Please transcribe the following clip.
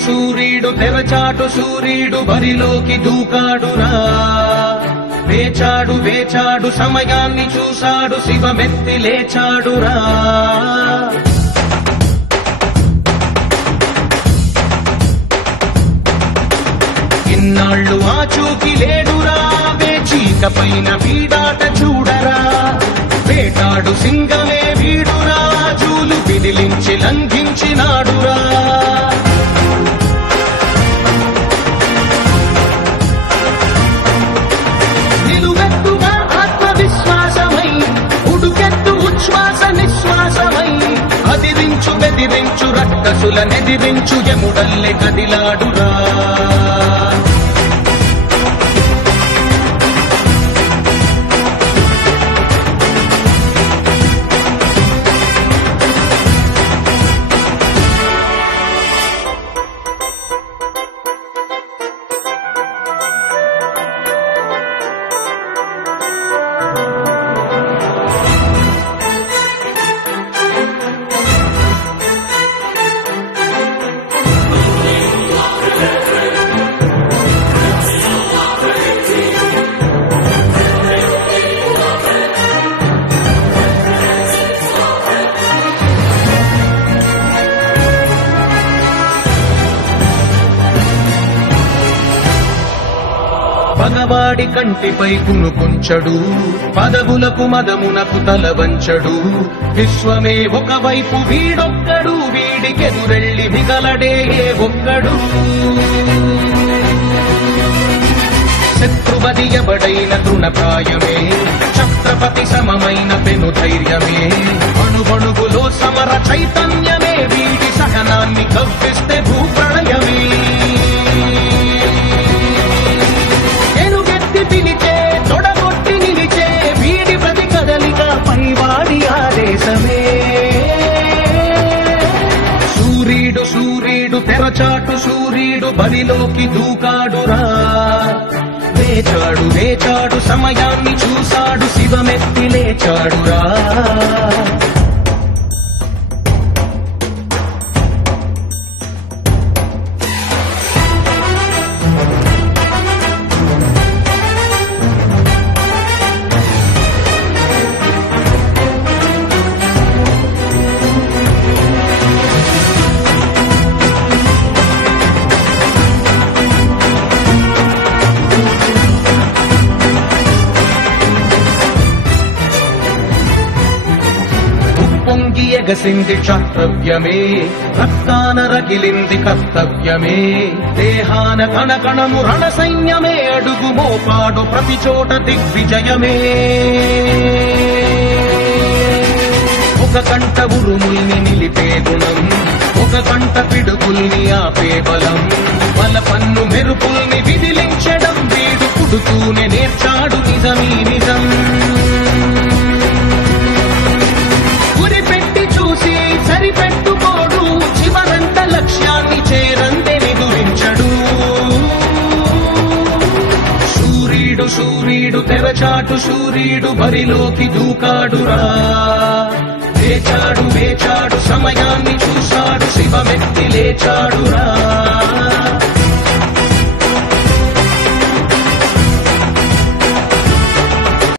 సూర్యుడు తెరచాటు సూర్యుడు బరిలోకి దూకాడురా వేచాడు వేచాడు సమయాన్ని చూశాడు శివమెత్తి లేచాడురా ఇన్నాళ్ళు ఆచూకి లేడురా వేచీక పైన వీడాట చూడరా వేటాడు సింగమే వీడురా జూలు విదిలించి లంఘించినాడురా నిలువెత్తుగా ఆత్మవిశ్వాసమై ఉడుకెత్తు ఉచ్ఛ్వాస నిశ్వాసమై అదిరించు బెదిరించు రక్కసుల నెదిరించు యముడల్లె కదిలాడురా పగవాడి కంటిపై కునుకొంచడు పదవులకు మదమునకు తల వంచడు విశ్వమే ఒకవైపు వీడొక్కడు వీడికెదురెళ్ళి మిగలడే ఒక్కడు శత్రువది ఎవడైన తృణప్రాయమే ఛత్రపతి సమమైన పెను ధైర్యమే అణువణువులో సమర చైతన్యమే వీడి సహనాన్ని కవ్విస్తే భూప్రళయమే పిలిచే తొడగొట్టి నిలిచే వీడి ప్రతి కదలిక పైవాడి ఆదేశమే సూర్యుడు సూర్యుడు తెరచాటు సూర్యుడు బరిలోకి దూకాడురా వేచాడు వేచాడు సమయాన్ని చూశాడు శివమెత్తి లేచాడురా పొంగి ఎగసింది క్షాత్రవ్యమే రక్తాన రగిలింది కర్తవ్యమే దేహాన కణకణము రణ సైన్యమే అడుగు మోపాడు ప్రతి చోట దిగ్విజయమే ఒక కంట ఉరుముల్ని నిలిపే గుణం ఒక కంట పిడుగుల్ని ఆపే బలం బల పన్ను మెరుపుల్ని విదిలించడం వీడు పుడుతూనే నేర్చాడు నిజమీ నిజం సరిపెట్టుకోడు చివరంత లక్ష్యాన్ని చేరంతే నిగురించడు సూర్యుడు సూర్యుడు తెరచాటు సూర్యుడు బరిలోకి దూకాడురా వేచాడు వేచాడు సమయాన్ని చూశాడు శివమెత్తి లేచాడురా